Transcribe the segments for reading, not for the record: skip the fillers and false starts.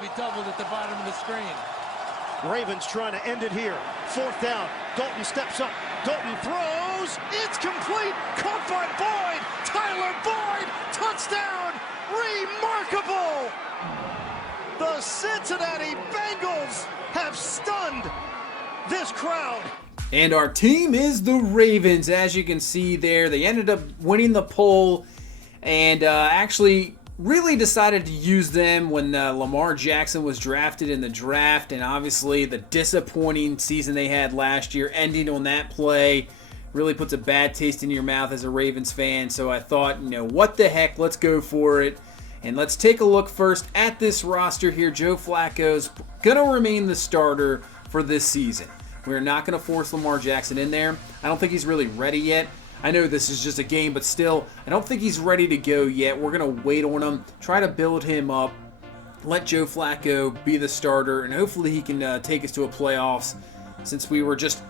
be doubled at the bottom of the screen. Ravens trying to end it here. 4th down. Dalton steps up. Dalton throws. It's complete. Caught by Boyd. Tyler Boyd. Touchdown. Remarkable. The Cincinnati Bengals have stunned this crowd. And our team is the Ravens. As you can see there, they ended up winning the poll and actually really decided to use them when Lamar Jackson was drafted in the draft, and obviously the disappointing season they had last year ending on that play really puts a bad taste in your mouth as a Ravens fan. So I thought, what the heck, let's go for it. And let's take a look first at this roster here. Joe Flacco's going to remain the starter for this season. We're not going to force Lamar Jackson in there. I don't think he's really ready yet. I know this is just a game, but still, I don't think he's ready to go yet. We're going to wait on him, try to build him up, let Joe Flacco be the starter, and hopefully he can take us to a playoffs, since they were just,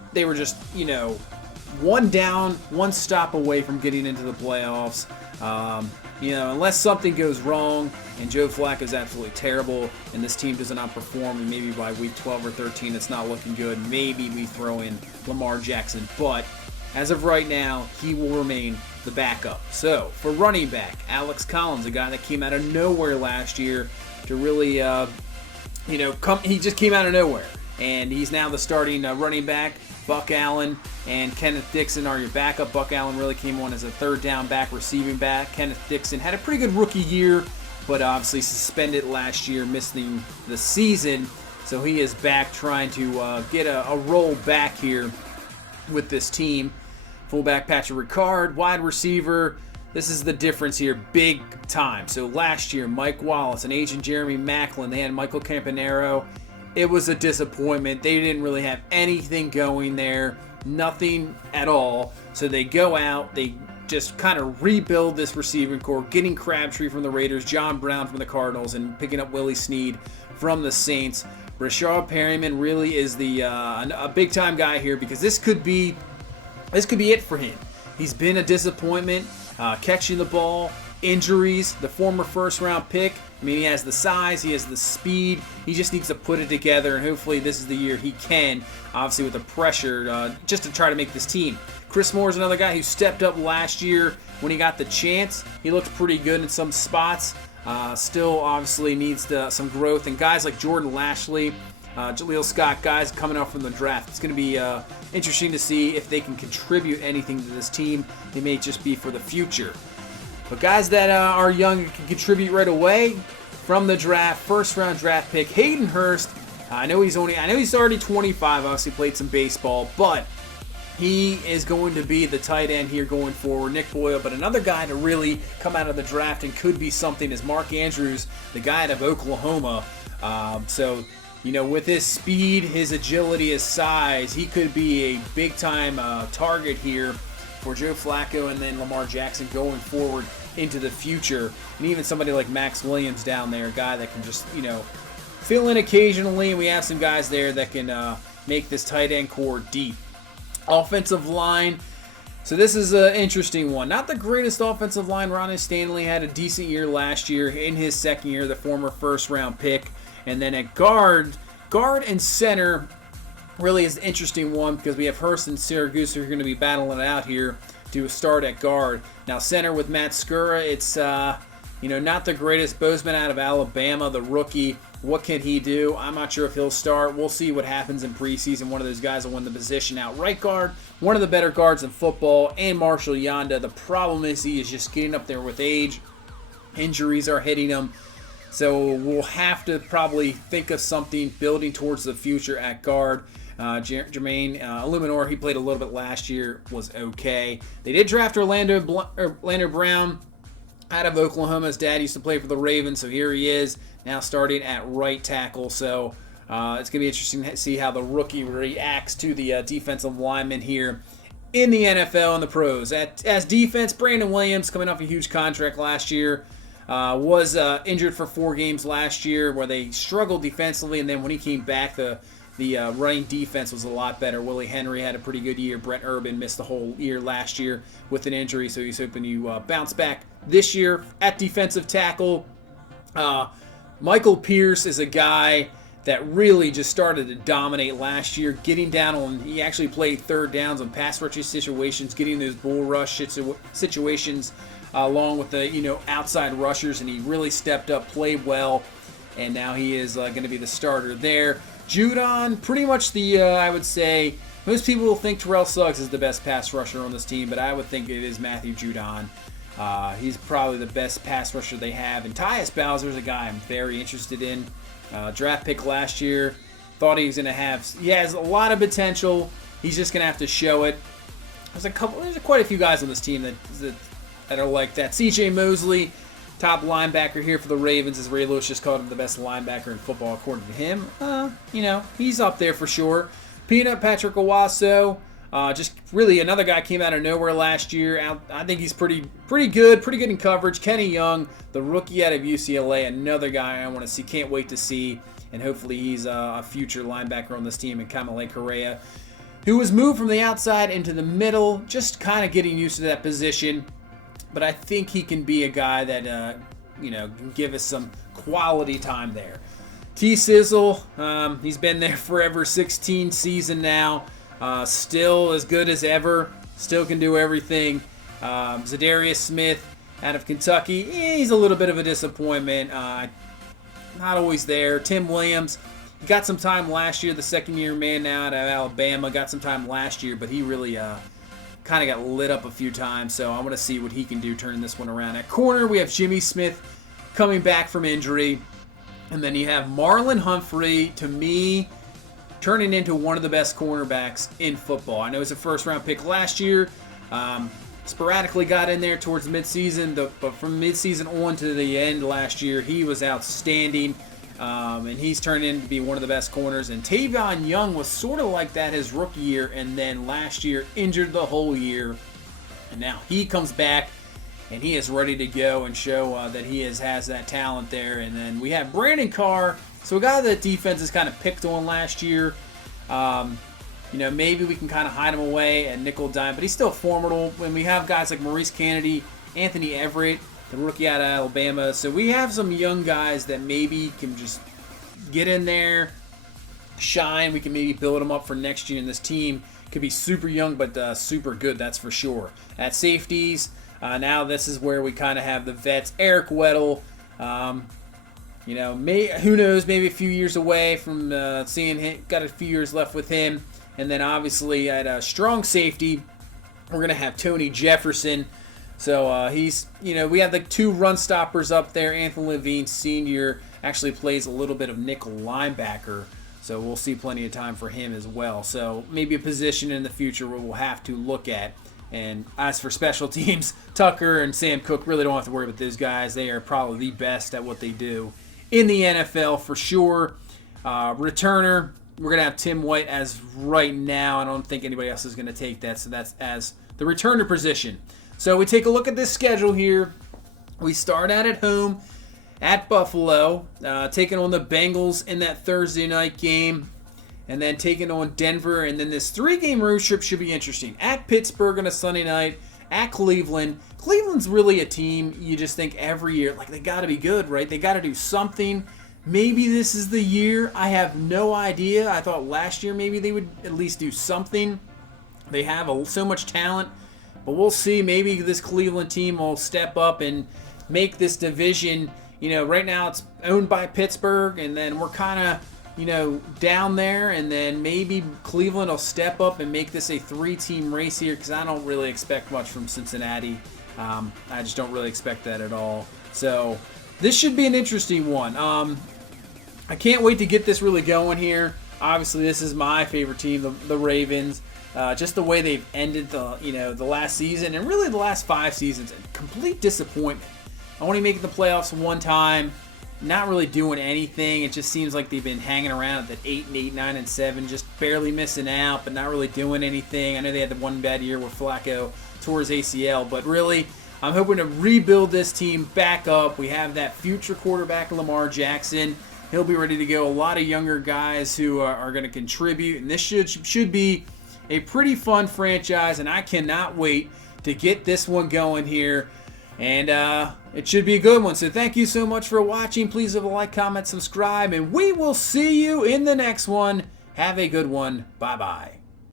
one down, one stop away from getting into the playoffs. Unless something goes wrong and Joe Flacco is absolutely terrible and this team does not perform, and maybe by week 12 or 13 it's not looking good, maybe we throw in Lamar Jackson. But as of right now, he will remain the backup. So, for running back, Alex Collins, a guy that came out of nowhere last year to really, he just came out of nowhere. And he's now the starting running back. Buck Allen and Kenneth Dixon are your backup. Buck Allen really came on as a 3rd down back, receiving back. Kenneth Dixon had a pretty good rookie year, but obviously suspended last year, missing the season. So he is back trying to get a roll back here with this team. Fullback Patrick Ricard, wide receiver. This is the difference here, big time. So last year, Mike Wallace and agent Jeremy Maclin, they had Michael Campanaro. It was a disappointment. They didn't really have anything going there, nothing at all. So they go out, they just kind of rebuild this receiving core, getting Crabtree from the Raiders, John Brown from the Cardinals, and picking up Willie Snead from the Saints. Rashard Perryman really is a big time guy here, because this could be it for him. He's been a disappointment, catching the ball, injuries, the former 1st round pick. I mean, he has the size, he has the speed, he just needs to put it together, and hopefully this is the year he can, obviously with the pressure, just to try to make this team. Chris Moore is another guy who stepped up last year when he got the chance. He looked pretty good in some spots, still obviously needs some growth, and guys like Jordan Lashley, Jaleel Scott, guys coming up from the draft. It's going to be interesting to see if they can contribute anything to this team. They may just be for the future. But guys that are young and can contribute right away from the draft, 1st round draft pick, Hayden Hurst. I know he's already 25, obviously played some baseball, but he is going to be the tight end here going forward. Nick Boyle, but another guy to really come out of the draft and could be something is Mark Andrews, the guy out of Oklahoma. With his speed, his agility, his size, he could be a big-time target here for Joe Flacco and then Lamar Jackson going forward into the future. And even somebody like Max Williams down there, a guy that can just, fill in occasionally. And we have some guys there that can make this tight end core deep. Offensive line. So this is an interesting one. Not the greatest offensive line. Ronnie Stanley had a decent year last year in his 2nd year, the former 1st round pick. And then at guard and center really is an interesting one, because we have Hurst and Syracuse who are going to be battling it out here to start at guard. Now center with Matt Skura, it's not the greatest. Bozeman out of Alabama, the rookie. What can he do? I'm not sure if he'll start. We'll see what happens in preseason. One of those guys will win the position. Now right guard, one of the better guards in football, and Marshall Yanda. The problem is he is just getting up there with age. Injuries are hitting him. So we'll have to probably think of something building towards the future at guard. Jermaine Illuminor, he played a little bit last year, was okay. They did draft Orlando Brown out of Oklahoma. His dad used to play for the Ravens, so here he is now starting at right tackle. So it's going to be interesting to see how the rookie reacts to the defensive lineman here in the NFL and the pros. As defense, Brandon Williams, coming off a huge contract last year, was injured for 4 games last year where they struggled defensively, and then when he came back, the running defense was a lot better. Willie Henry had a pretty good year. Brent Urban missed the whole year last year with an injury, so he's hoping to bounce back this year at defensive tackle. Michael Pierce is a guy that really just started to dominate last year, getting down on, he actually played third downs on pass rushing situations, getting those bull rush situations along with the, outside rushers, and he really stepped up, played well, and now he is going to be the starter there. Judon, pretty much I would say, most people will think Terrell Suggs is the best pass rusher on this team, but I would think it is Matthew Judon. He's probably the best pass rusher they have. And Tyus Bowser is a guy I'm very interested in. Draft pick last year. Thought he was going to have... He has a lot of potential. He's just going to have to show it. There's quite a few guys on this team that are like that. C.J. Mosley, top linebacker here for the Ravens, as Ray Lewis just called him the best linebacker in football according to him. He's up there for sure. Peanut Patrick Owasso. Just really another guy came out of nowhere last year. I think he's pretty good in coverage. Kenny Young, the rookie out of UCLA, another guy I want to see. Can't wait to see, and hopefully he's a future linebacker on this team. And Kamale Correa, who was moved from the outside into the middle, just kind of getting used to that position. But I think he can be a guy that can give us some quality time there. T-Sizzle, he's been there forever, 16 season now. Still as good as ever. Still can do everything. Zadarius Smith out of Kentucky. He's a little bit of a disappointment. Not always there. Tim Williams. He got some time last year. The second-year man now out of Alabama. Got some time last year, but he really kind of got lit up a few times. So I want to see what he can do turning this one around. At corner, we have Jimmy Smith coming back from injury. And then you have Marlon Humphrey, to me, turning into one of the best cornerbacks in football. I know he was a first-round pick last year. Sporadically got in there towards midseason, but from midseason on to the end last year, he was outstanding. And he's turned into be one of the best corners. And Tavion Young was sort of like that his rookie year, and then last year injured the whole year. And now he comes back, and he is ready to go and show that he has that talent there. And then we have Brandon Carr. So a guy that defense has kind of picked on last year. Maybe we can kind of hide him away at nickel dime, but he's still formidable. When we have guys like Maurice Kennedy, Anthony Everett, the rookie out of Alabama. So we have some young guys that maybe can just get in there, shine. We can maybe build them up for next year, and this team could be super young but super good, that's for sure. At safeties, now this is where we kind of have the vets. Eric Weddle, who knows, maybe a few years away from seeing him, got a few years left with him. And then obviously at a strong safety, we're going to have Tony Jefferson. So he's, we have the two run stoppers up there. Anthony Levine Sr. actually plays a little bit of nickel linebacker. So we'll see plenty of time for him as well. So maybe a position in the future where we'll have to look at. And as for special teams, Tucker and Sam Cook really don't have to worry about those guys. They are probably the best at what they do in the NFL for sure. Returner, we're going to have Tim White as right now. I don't think anybody else is going to take that. So that's as the returner position. So we take a look at this schedule here. We start out at home at Buffalo, taking on the Bengals in that Thursday night game. And then taking on Denver. And then this 3-game road trip should be interesting. At Pittsburgh on a Sunday night. At Cleveland. Cleveland's really a team you just think every year, like, they got to be good, right? They got to do something. Maybe this is the year. I have no idea. I thought last year maybe they would at least do something. They have so much talent. But we'll see. Maybe this Cleveland team will step up and make this division. Right now it's owned by Pittsburgh. And then we're kind of, down there, and then maybe Cleveland will step up and make this a 3-team race here, because I don't really expect much from Cincinnati. I just don't really expect that at all. So this should be an interesting one. I can't wait to get this really going here. Obviously, this is my favorite team, the Ravens. Just the way they've ended the last season, and really the last 5 seasons, a complete disappointment. Only making the playoffs one time. Not really doing anything. It just seems like they've been hanging around at that 8-8, 9-7, just barely missing out, but not really doing anything. I know they had the one bad year where Flacco tore his ACL, but really, I'm hoping to rebuild this team back up. We have that future quarterback, Lamar Jackson. He'll be ready to go. A lot of younger guys who are going to contribute, and this should be a pretty fun franchise, and I cannot wait to get this one going here. And It should be a good one. So thank you so much for watching. Please leave a like, comment, subscribe, and we will see you in the next one. Have a good one. Bye-bye.